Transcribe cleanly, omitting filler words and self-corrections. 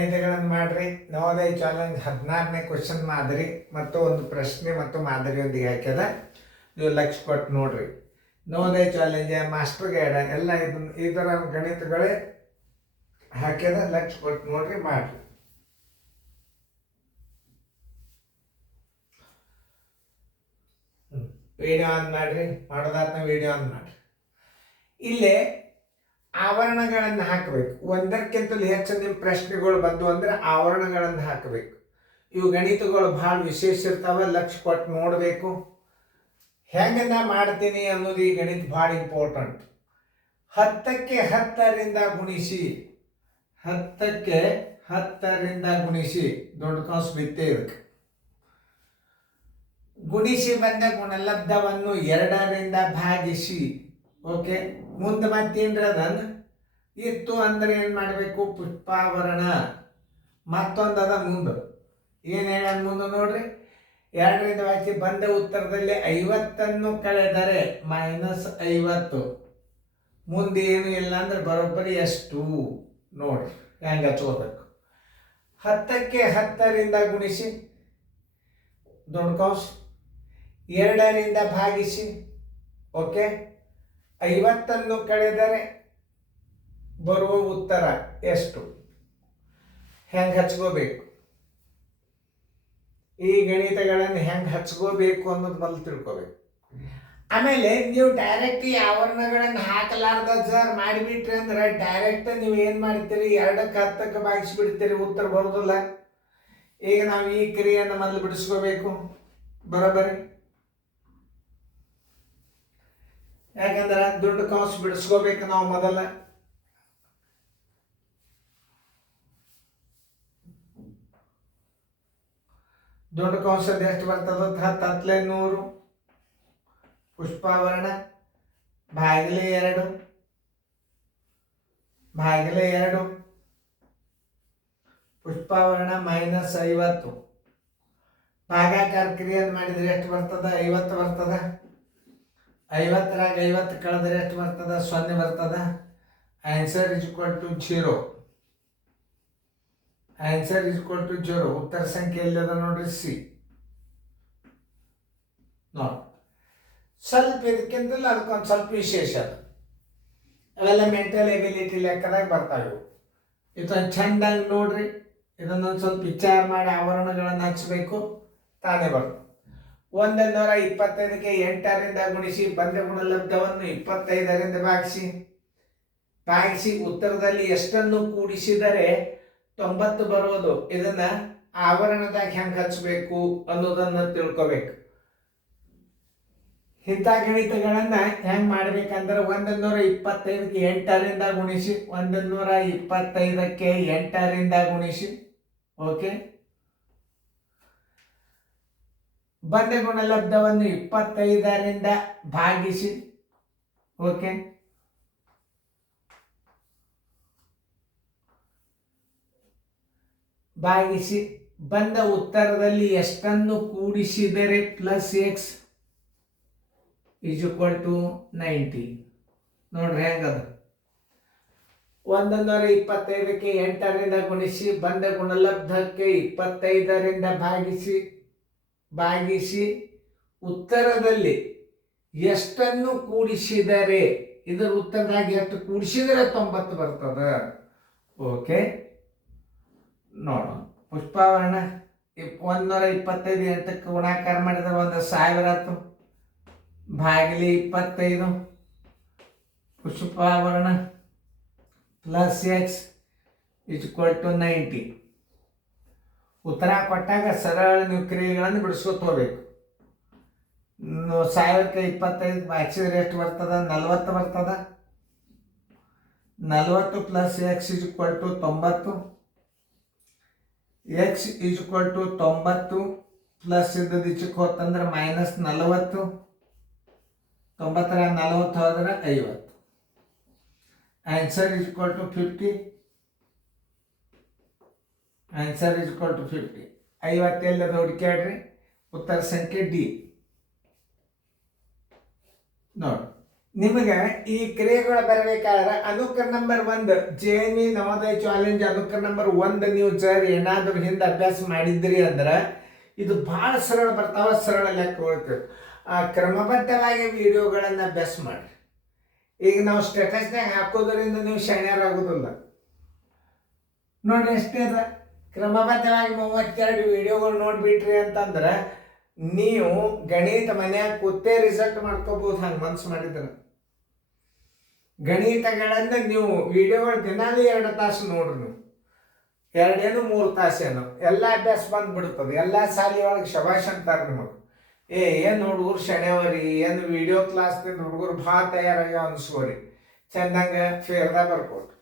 ಗಣಿತಗಳನ್ನು ಮಾಡ್ರಿ. Navodaya challenge 16ನೇ question ಮಾದರಿ ಮತ್ತು ಒಂದು ಪ್ರಶ್ನೆ ಮತ್ತು ಮಾದರಿಯೊಂದಿಗೆ ಹಾಕ್ಯದ. ನೀವು ಲಕ್ಷ ಕೊಟ್ಟು ನೋಡ್ರಿ. ನವೋದಯ ಚಾಲೆಂಜ್, ಮಾಸ್ಟರ್ ಗೈಡ್ ಎಲ್ಲ ಈ ಥರ ಗಣಿತಗಳೇ ಹಾಕ್ಯದ. ಲಕ್ಷ ಕೊಟ್ಟು ನೋಡ್ರಿ, ಮಾಡ್ರಿ. ವಿಡಿಯೋ ಆನ್ ಮಾಡ್ರಿ. ಮಾಡೋದಾದ್ಮೇಲೆ ವಿಡಿಯೋ ಆನ್ ಮಾಡ್ರಿ. ಇಲ್ಲೇ ಆವರಣಗಳನ್ನು ಹಾಕಬೇಕು. ಒಂದಕ್ಕಿಂತಲೂ ಹೆಚ್ಚು ನಿಮ್ಮ ಪ್ರಶ್ನೆಗಳು ಬಂದು ಅಂದರೆ ಆವರಣಗಳನ್ನು ಹಾಕಬೇಕು. ಇವು ಗಣಿತಗಳು ಭಾಳ ವಿಶೇಷ ಇರ್ತಾವೆ. ಲಕ್ಷ ಕೊಟ್ಟು ನೋಡಬೇಕು. ಹೆಂಗೆ ನಾ ಮಾಡ್ತೀನಿ ಅನ್ನೋದು ಈ ಗಣಿತ ಭಾಳ ಇಂಪಾರ್ಟೆಂಟ್. 10ಕ್ಕೆ 10ರಿಂದ ಗುಣಿಸಿ, 10ಕ್ಕೆ 10ರಿಂದ ಗುಣಿಸಿ, ದೊಡ್ಡ ಕಾಸು ಬಿತ್ತೇ ಇದಕ್ಕೆ. ಗುಣಿಸಿ ಬಂದ ಗುಣಲಬ್ಧವನ್ನು 2ರಿಂದ ಭಾಗಿಸಿ. ಓಕೆ, ಮುಂದೆ ಮತ್ತೇನ್ರ ಅದನ್ನು ಇತ್ತು ಅಂದ್ರೆ ಏನು ಮಾಡಬೇಕು? ಪುಷ್ಪಾವರಣ. ಮತ್ತೊಂದು ಮುಂದೆ ಏನು ಹೇಳ ಮುಂದೆ ನೋಡ್ರಿ. 2ರಿಂದ ಭಾಗಿಸಿ ಬಂದ ಉತ್ತರದಲ್ಲಿ 50 ಕಳೆದರೆ -50. ಮುಂದೆ ಏನು ಇಲ್ಲ ಅಂದ್ರೆ ಬರೋಬ್ಬರಿ ಎಷ್ಟು ನೋಡ್ರಿ ಹೆಂಗೆ ಹಚ್ಕೋಬೇಕು. 10ಕ್ಕೆ 10ರಿಂದ ಗುಣಿಸಿ, ದೊಡ್ಡ ಕಾಸು 2ರಿಂದ ಭಾಗಿಸಿ. ಓಕೆ, 50 ಕಳೆದರೆ ಬರುವ ಉತ್ತರ ಎಷ್ಟು? ಹೆಂಗೆ ಹಚ್ಕೋಬೇಕು? ಈ ಗಣಿತಗಳನ್ನು ಹೆಂಗೆ ಹಚ್ಕೋಬೇಕು ಅನ್ನೋದು ಮೊದಲು ತಿಳ್ಕೋಬೇಕು. ಆಮೇಲೆ ನೀವು ಡೈರೆಕ್ಟ್ ಈ ಆವರಣಗಳನ್ನು ಹಾಕಲಾರ್ದ ಸರ್ ಮಾಡಿಬಿಟ್ರಿ ಅಂದ್ರೆ ಡೈರೆಕ್ಟ್ ನೀವು ಏನು ಮಾಡ್ತೀರಿ? 2ಕ್ಕೆ 10ಕ್ಕೆ ಭಾಗಿಸಿಬಿಡ್ತೀರಿ, ಉತ್ತರ ಬರೋದಿಲ್ಲ. ಈಗ ನಾವು ಈ ಕ್ರಿಯೆಯನ್ನು ಮೊದಲು ಬಿಡಿಸ್ಕೋಬೇಕು. ಬರೋಬ್ಬರಿ. ಯಾಕಂದ್ರೆ ದುಡ್ಡು ಕಾಸು ಬಿಡಿಸ್ಕೋಬೇಕು ನಾವು ಮೊದಲ. ದೊಡ್ಡ ಕಾಸು ಎಷ್ಟು ಬರ್ತದ? 10 × 100 ಪುಷ್ಪಾವರಣ ಭಾಗಿಲೆ 2 ಪುಷ್ಪಾವರಣ -50. ಭಾಗಾಕಾರ ಕ್ರಿಯೆಯನ್ನು ಮಾಡಿದರೆ ಎಷ್ಟು ಬರ್ತದ? 50 ಬರ್ತದ. 50ರಾಗ 50 ಕಳೆದರೆ ಎಷ್ಟು ಬರ್ತದ? 0 ಬರ್ತದ. ಆನ್ಸರ್ = 0. ಆನ್ಸರ್ = 0. ಉತ್ತರ ಸಂಖ್ಯೆ ಎಲ್ಲಿದೆ ನೋಡ್ರಿ? ಸಿ. ನೋಡಿ, ಸ್ವಲ್ಪ ಇದಕ್ಕಿಂತಲೂ ಅದಕ್ಕೊಂದು ಸ್ವಲ್ಪ ವಿಶೇಷ ಅದ. ಅವೆಲ್ಲ ಮೆಂಟಲ್ ಎಬಿಲಿಟಿ ಲೆಕ್ಕದಾಗ ಬರ್ತಾವೆ. ಇದೊಂದು ಚೆಂದಾಗಿ ನೋಡ್ರಿ. ಇದನ್ನೊಂದು ಸ್ವಲ್ಪ ವಿಚಾರ ಮಾಡಿ ಆವರಣಗಳನ್ನು ಹಚ್ಚಬೇಕು, ತಾನೇ ಬರ್ತದೆ. 125ಕ್ಕೆ 8ರಿಂದ ಗುಣಿಸಿ ಬಂದ ಗುಣಲಬ್ಧವನ್ನು 25ರಿಂದ ಭಾಗಿಸಿ ಉತ್ತರದಲ್ಲಿ ಎಷ್ಟನ್ನು ಕೂಡಿಸಿದರೆ 90 ಬರೋದು. ಇದನ್ನ ಆವರಣದಾಗ ಹೆಂಗೆ ಹಚ್ಚಬೇಕು ಅನ್ನೋದನ್ನ ತಿಳ್ಕೋಬೇಕು. ಇಂಥ ಗಣಿತಗಳನ್ನ ಹೆಂಗ್ ಮಾಡ್ಬೇಕಂದ್ರೆ 125ಕ್ಕೆ 8ರಿಂದ ಗುಣಿಸಿ, 125ಕ್ಕೆ 8ರಿಂದ ಗುಣಿಸಿ. ಓಕೆ, ಬಂದ ಗುಣಲಬ್ಧವನ್ನು 25ರಿಂದ ಭಾಗಿಸಿ. ಓಕೆ, ಭಾಗಿಸಿ ಬಂದ ಉತ್ತರದಲ್ಲಿ ಎಷ್ಟನ್ನು ಕೂಡಿಸಿದರೆ +x = 90. ನೋಡ್ರಿ ಹೆಂಗದ. 125ಕ್ಕೆ 8ರಿಂದ ಗುಣಿಸಿ ಬಂದ ಗುಣಲಬ್ಧಕ್ಕೆ 25ರಿಂದ ಭಾಗಿಸಿ ಉತ್ತರದಲ್ಲಿ ಎಷ್ಟನ್ನು ಕೂಡಿಸಿದರೆ, ಇದರ ಉತ್ತರದಾಗ ಎಷ್ಟು ಕೂಡಿಸಿದರೆ 90 ಬರ್ತದ. ಓಕೆ, ನೋಡೋಣ. ಪುಷ್ಪಾವರಣ 125 8ಕ್ಕೆ ಗುಣಾಕಾರ ಮಾಡಿದರೆ 1000 ಆಯ್ತು. ಭಾಗಿಲೆ 25 ಪುಷ್ಪಾವರಣ +x = 90. ಉತ್ತರ ಕೊಟ್ಟಾಗ ಸರಳ ನೀವು ಕ್ರಿಯೆಗಳನ್ನು ಬಿಡಿಸ್ಕೊತ ಹೋಗ್ಬೇಕು. 1000ಕ್ಕೆ 25 ಭಾಗಿಸಿದ್ರೆ ಎಷ್ಟು ಬರ್ತದ? 40 ಬರ್ತದ. 40 + x = 90. x = 90 ಪ್ಲಸ್ ಇದ್ದದ್ದು ಈಚೆಗೆ ಹೋತಂದ್ರೆ -40. 90ರಾಗ 40 ಹೋದ್ರೆ 50. ಆನ್ಸರ್ = 50. ಆನ್ಸರ್ = 50. 50 ಎಲ್ಲದ ಹುಡುಕ್ಯಾಡ್ರಿ. ಉತ್ತರ ಸಂಖ್ಯೆ ಡಿ. ನೋಡಿ, ನಿಮಗೆ ಈ ಕ್ರಿಯೆಗಳು ಬರಬೇಕಾದ್ರೆ ಅನುಕ್ರಮ ನಂಬರ್ 1 JNV ನವೋದಯ ಚಾಲೆಂಜ್ ಅನುಕ್ರಮ ನಂಬರ್ 1 ನೀವು ಸರ್ ಏನಾದರೂ ಹಿಂದೆ ಅಭ್ಯಾಸ ಮಾಡಿದ್ರಿ ಅಂದ್ರೆ ಇದು ಭಾಳ ಸರಳ ಬರ್ತಾವ, ಸರಳ ಲೆಕ್ಕಗಳು. ಕ್ರಮಬದ್ಧವಾಗಿ ವಿಡಿಯೋಗಳನ್ನು ಅಭ್ಯಾಸ ಮಾಡಿ. ಈಗ ನಾವು ಸ್ಟೇಟಸ್ನಾಗ ಹಾಕೋದ್ರಿಂದ ನೀವು ಶಾಣ್ಯರಾಗೋದಿಲ್ಲ ನೋಡ್ರಿ. ಎಷ್ಟೇ ಅದ ಕ್ರಮಬದ್ಧವಾಗಿ 32 ವಿಡಿಯೋಗಳು ನೋಡಿಬಿಟ್ರಿ ಅಂತಂದ್ರೆ ನೀವು ಗಣಿತ ಮನ್ಯಾಗ ಕೂತೇ ರಿಸಲ್ಟ್ ಮಾಡ್ಕೋಬಹುದು. ಹಂಗೆ ಮನ್ಸು ಮಾಡಿದ್ರೆ ಗಣಿತಗಳನ್ನು ನೀವು ವಿಡಿಯೋಗಳು ದಿನಾಲೂ 2 ತಾಸು ನೋಡ್ರಿ. ನೀವು 2 3 ತಾಸೇನು ಎಲ್ಲ ಅಭ್ಯಾಸ ಬಂದ್ಬಿಡ್ತದೆ. ಎಲ್ಲ ಶಾಲೆಯೊಳಗೆ ಶಬಾಷ್ ಅಂತಾರೆ ನಿಮಗೆ. ಏನು ಹುಡುಗರು ಶನಿವಾರಿ, ಏನು ವಿಡಿಯೋ ಕ್ಲಾಸ್ದಿಂದ ಹುಡುಗರು ಭಾಳ ತಯಾರಾಗ್ಯಾವ ಅನ್ಸ್ಕೋರಿ. ಚೆಂದಂಗೆ ಫೇರ್ದಾಗ ಬರ್ಬೋದು.